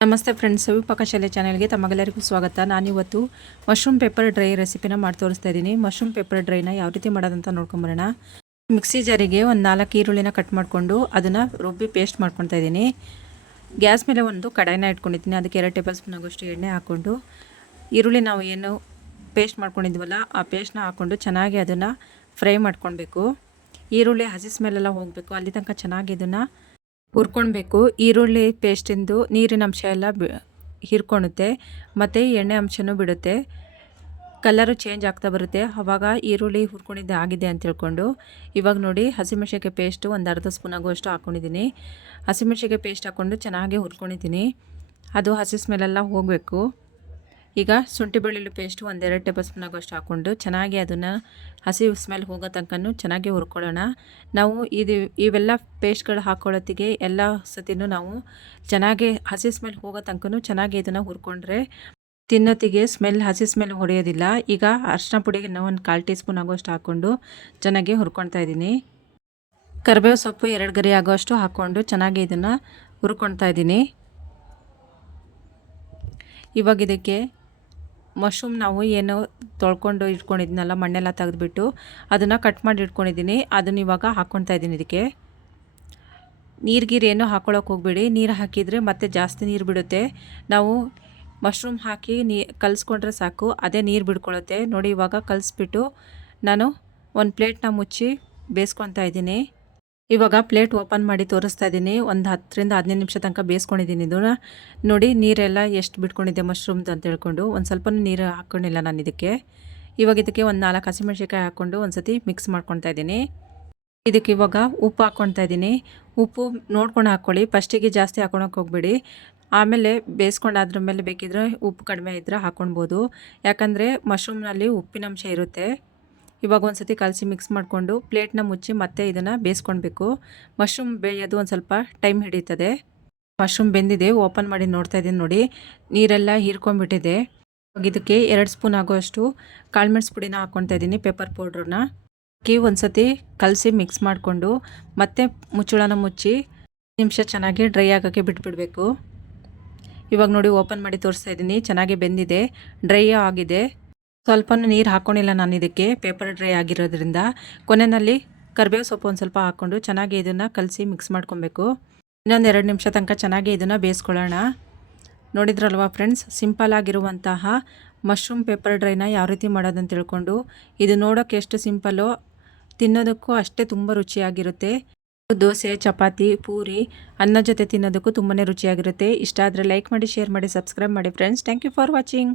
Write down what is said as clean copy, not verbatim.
ನಮಸ್ತೆ ಫ್ರೆಂಡ್ಸ್, ಸವಿಪಾಕ ಶಾಲೆ ಚಾನೆಲ್ಗೆ ತಮಗೆಲ್ಲರಿಗೂ ಸ್ವಾಗತ. ನಾನಿವತ್ತು ಮಶ್ರೂಮ್ ಪೆಪ್ಪರ್ ಡ್ರೈ ರೆಸಿಪಿನ ಮಾಡಿ ತೋರಿಸ್ತಾ ಇದ್ದೀನಿ. ಮಶ್ರೂಮ್ ಪೆಪ್ಪರ್ ಡ್ರೈನ ಯಾವ ರೀತಿ ಮಾಡೋದಂತ ನೋಡ್ಕೊಂಬರೋಣ. ಮಿಕ್ಸಿ ಜಾರಿಗೆ ಒಂದು 4 ಈರುಳ್ಳಿನ ಕಟ್ ಮಾಡಿಕೊಂಡು ಅದನ್ನು ರುಬ್ಬಿ ಪೇಸ್ಟ್ ಮಾಡ್ಕೊತಾ ಇದ್ದೀನಿ. ಗ್ಯಾಸ್ ಮೇಲೆ ಒಂದು ಕಡಾಯಿನ ಇಟ್ಕೊಂಡಿದ್ದೀನಿ. ಅದಕ್ಕೆ 2 ಟೇಬಲ್ ಸ್ಪೂನ್ ಆಗೋಷ್ಟು ಎಣ್ಣೆ ಹಾಕ್ಕೊಂಡು ಈರುಳ್ಳಿ ನಾವು ಏನು ಪೇಸ್ಟ್ ಮಾಡ್ಕೊಂಡಿದ್ವಲ್ಲ ಆ ಪೇಸ್ಟ್ನ ಹಾಕ್ಕೊಂಡು ಚೆನ್ನಾಗಿ ಅದನ್ನು ಫ್ರೈ ಮಾಡ್ಕೊಳ್ಬೇಕು. ಈರುಳ್ಳಿ ಹಸಿ ಸ್ಮೆಲ್ಲೆಲ್ಲ ಹೋಗಬೇಕು, ಅಲ್ಲಿ ತನಕ ಚೆನ್ನಾಗಿ ಇದನ್ನು ಹುರ್ಕೊಳ್ಬೇಕು. ಈರುಳ್ಳಿ ಪೇಸ್ಟಿಂದು ನೀರಿನ ಅಂಶ ಎಲ್ಲ ಹೀರ್ಕೊಳುತ್ತೆ ಮತ್ತು ಎಣ್ಣೆ ಅಂಶನೂ ಬಿಡುತ್ತೆ. ಕಲರು ಚೇಂಜ್ ಆಗ್ತಾ ಬರುತ್ತೆ. ಆವಾಗ ಈರುಳ್ಳಿ ಹುರ್ಕೊಂಡಿದ್ದು ಆಗಿದೆ ಅಂತ ತಿಳ್ಕೊಂಡು ಇವಾಗ ನೋಡಿ ಹಸಿಮೆಣಸಿನ್ಕಾಯಿ ಪೇಸ್ಟು ಒಂದು ಅರ್ಧ ಸ್ಪೂನ್ ಆಗುವಷ್ಟು ಹಾಕ್ಕೊಂಡಿದ್ದೀನಿ. ಹಸಿಮೆಣಸಿನ್ಕಾಯಿ ಪೇಸ್ಟ್ ಹಾಕ್ಕೊಂಡು ಚೆನ್ನಾಗಿ ಹುರ್ಕೊಂಡಿದ್ದೀನಿ. ಅದು ಹಸಿ ಸ್ಮೆಲ್ಲೆಲ್ಲ ಹೋಗಬೇಕು. ಈಗ ಶುಂಠಿ ಬೆಳ್ಳುಳ್ಳಿ ಪೇಸ್ಟು 1-2 ಟೇಬಲ್ ಸ್ಪೂನ್ ಆಗೋಷ್ಟು ಹಾಕ್ಕೊಂಡು ಚೆನ್ನಾಗಿ ಅದನ್ನು ಹಸಿ ಸ್ಮೆಲ್ ಹೋಗೋ ತನಕನೂ ಚೆನ್ನಾಗಿ ಹುರ್ಕೊಳ್ಳೋಣ. ನಾವು ಇವೆಲ್ಲ ಪೇಸ್ಟ್ಗಳು ಹಾಕ್ಕೊಳ್ಳೋತ್ತಿಗೆ ಎಲ್ಲ ಸತಿನೂ ನಾವು ಚೆನ್ನಾಗಿ ಹಸಿ ಸ್ಮೆಲ್ ಹೋಗೋ ತನಕನೂ ಚೆನ್ನಾಗಿ ಇದನ್ನು ಹುರ್ಕೊಂಡ್ರೆ ತಿನ್ನೋತ್ತಿಗೆ ಹಸಿ ಸ್ಮೆಲ್ ಹೊಡೆಯೋದಿಲ್ಲ. ಈಗ ಅರಿಶಿನ ಪುಡಿಗೆ ನಾವು 1/4 ಟೀ ಸ್ಪೂನ್ ಆಗೋಷ್ಟು ಹಾಕ್ಕೊಂಡು ಚೆನ್ನಾಗಿ ಹುರ್ಕೊಳ್ತಾ ಇದ್ದೀನಿ. ಕರಿಬೇವು ಸೊಪ್ಪು 2 ಗರಿ ಆಗೋಷ್ಟು ಹಾಕ್ಕೊಂಡು ಚೆನ್ನಾಗಿ ಇದನ್ನು ಹುರ್ಕೊಳ್ತಾ ಇದ್ದೀನಿ. ಇವಾಗ ಇದಕ್ಕೆ ಮಶ್ರೂಮ್ ನಾವು ಏನು ತೊಳ್ಕೊಂಡು ಇಟ್ಕೊಂಡಿದ್ದೀನಲ್ಲ, ಮಣ್ಣೆಲ್ಲ ತೆಗೆದುಬಿಟ್ಟು ಅದನ್ನು ಕಟ್ ಮಾಡಿ ಇಟ್ಕೊಂಡಿದ್ದೀನಿ. ಅದನ್ನು ಇವಾಗ ಹಾಕ್ಕೊಳ್ತಾ ಇದ್ದೀನಿ. ಇದಕ್ಕೆ ನೀರು ಹಾಕ್ಕೊಳ್ಳೋಕೆ ಹೋಗಬೇಡಿ. ನೀರು ಹಾಕಿದರೆ ಮತ್ತೆ ಜಾಸ್ತಿ ನೀರು ಬಿಡುತ್ತೆ. ನಾವು ಮಶ್ರೂಮ್ ಹಾಕಿ ಕಲಿಸ್ಕೊಂಡ್ರೆ ಸಾಕು, ಅದೇ ನೀರು ಬಿಡ್ಕೊಳ್ಳುತ್ತೆ. ನೋಡಿ ಇವಾಗ ಕಲಿಸ್ಬಿಟ್ಟು ನಾನು ಒಂದು ಪ್ಲೇಟ್ನ ಮುಚ್ಚಿ ಬೇಯಿಸ್ಕೊತಾ ಇದ್ದೀನಿ. ಇವಾಗ ಪ್ಲೇಟ್ ಓಪನ್ ಮಾಡಿ ತೋರಿಸ್ತಾ ಇದ್ದೀನಿ. ಒಂದು 10-15 ನಿಮಿಷ ತನಕ ಬೇಯಿಸ್ಕೊಂಡಿದ್ದೀನಿ. ಇದನ್ನು ನೋಡಿ ನೀರೆಲ್ಲ ಎಷ್ಟು ಬಿಟ್ಕೊಂಡಿದ್ದೆ ಮಶ್ರೂಮ್ದು ಅಂತ ಹೇಳ್ಕೊಂಡು ಒಂದು ಸ್ವಲ್ಪ ನೀರು ಹಾಕ್ಕೊಂಡಿಲ್ಲ ನಾನು ಇದಕ್ಕೆ. ಇವಾಗ ಇದಕ್ಕೆ ಒಂದು 4 ಹಸಿಮೆಣಸಿನ್ಕಾಯಿ ಹಾಕ್ಕೊಂಡು ಒಂದು ಸತಿ ಮಿಕ್ಸ್ ಮಾಡ್ಕೊತಾ ಇದ್ದೀನಿ. ಇದಕ್ಕೆ ಇವಾಗ ಉಪ್ಪು ಹಾಕ್ಕೊತಾ ಇದ್ದೀನಿ. ಉಪ್ಪು ನೋಡ್ಕೊಂಡು ಹಾಕ್ಕೊಳ್ಳಿ, ಫಸ್ಟಿಗೆ ಜಾಸ್ತಿ ಹಾಕ್ಕೊಳಕ್ಕೆ ಹೋಗಬೇಡಿ. ಆಮೇಲೆ ಬೇಯಿಸ್ಕೊಂಡಾದ್ರ ಮೇಲೆ ಬೇಕಿದ್ರೆ ಉಪ್ಪು ಕಡಿಮೆ ಇದ್ದರೆ ಹಾಕ್ಕೊಳ್ಬೋದು, ಯಾಕಂದರೆ ಮಶ್ರೂಮ್ನಲ್ಲಿ ಉಪ್ಪಿನಂಶ ಇರುತ್ತೆ. ಇವಾಗ ಒಂದು ಸತಿ ಕಲಸಿ ಮಿಕ್ಸ್ ಮಾಡಿಕೊಂಡು ಪ್ಲೇಟ್ನ ಮುಚ್ಚಿ ಮತ್ತೆ ಇದನ್ನು ಬೇಯಿಸ್ಕೊಳ್ಬೇಕು. ಮಶ್ರೂಮ್ ಬೇಯೋದು ಒಂದು ಸ್ವಲ್ಪ ಟೈಮ್ ಹಿಡಿತದೆ. ಮಶ್ರೂಮ್ ಬೆಂದಿದೆ, ಓಪನ್ ಮಾಡಿ ನೋಡ್ತಾ ಇದ್ದೀನಿ. ನೋಡಿ ನೀರೆಲ್ಲ ಹೀರ್ಕೊಂಡ್ಬಿಟ್ಟಿದೆ. ಇದಕ್ಕೆ 2 ಸ್ಪೂನ್ ಆಗೋಷ್ಟು ಕಾಳುಮೆಣಸು ಪುಡಿನ ಹಾಕ್ಕೊತಾ ಇದ್ದೀನಿ, ಪೆಪ್ಪರ್ ಪೌಡ್ರನ್ನ ಹಾಕಿ ಒಂದು ಸತಿ ಕಲಸಿ ಮಿಕ್ಸ್ ಮಾಡಿಕೊಂಡು ಮತ್ತೆ ಮುಚ್ಚಳನ ಮುಚ್ಚಿ ನಿಮಿಷ ಚೆನ್ನಾಗಿ ಡ್ರೈ ಆಗೋಕ್ಕೆ ಬಿಟ್ಬಿಡಬೇಕು. ಇವಾಗ ನೋಡಿ ಓಪನ್ ಮಾಡಿ ತೋರಿಸ್ತಾ ಇದ್ದೀನಿ. ಚೆನ್ನಾಗಿ ಬೆಂದಿದೆ, ಡ್ರೈ ಆಗಿದೆ. ಸ್ವಲ್ಪ ನೀರು ಹಾಕ್ಕೊಂಡಿಲ್ಲ ನಾನು ಇದಕ್ಕೆ, ಪೇಪರ್ ಡ್ರೈ ಆಗಿರೋದ್ರಿಂದ. ಕೊನೆಯಲ್ಲಿ ಕರಿಬೇವು ಸೊಪ್ಪು ಒಂದು ಸ್ವಲ್ಪ ಹಾಕ್ಕೊಂಡು ಚೆನ್ನಾಗಿ ಇದನ್ನು ಕಲಸಿ ಮಿಕ್ಸ್ ಮಾಡ್ಕೊಬೇಕು. ಇನ್ನೊಂದು 2 ನಿಮಿಷ ತನಕ ಚೆನ್ನಾಗಿ ಇದನ್ನು ಬೇಯಿಸ್ಕೊಳ್ಳೋಣ. ನೋಡಿದ್ರಲ್ವಾ ಫ್ರೆಂಡ್ಸ್, ಸಿಂಪಲ್ ಆಗಿರುವಂತಹ ಮಶ್ರೂಮ್ ಪೇಪರ್ ಡ್ರೈನ ಯಾವ ರೀತಿ ಮಾಡೋದಂತ ತಿಳ್ಕೊಂಡು. ಇದು ನೋಡೋಕ್ಕೆ ಎಷ್ಟು ಸಿಂಪಲ್ಲು, ತಿನ್ನೋದಕ್ಕೂ ಅಷ್ಟೇ ತುಂಬ ರುಚಿಯಾಗಿರುತ್ತೆ. ದೋಸೆ, ಚಪಾತಿ, ಪೂರಿ, ಅನ್ನ ಜೊತೆ ತಿನ್ನೋದಕ್ಕೂ ತುಂಬಾ ರುಚಿಯಾಗಿರುತ್ತೆ. ಇಷ್ಟ ಆದರೆ ಲೈಕ್ ಮಾಡಿ, ಶೇರ್ ಮಾಡಿ, ಸಬ್ಸ್ಕ್ರೈಬ್ ಮಾಡಿ friends. Thank you for watching.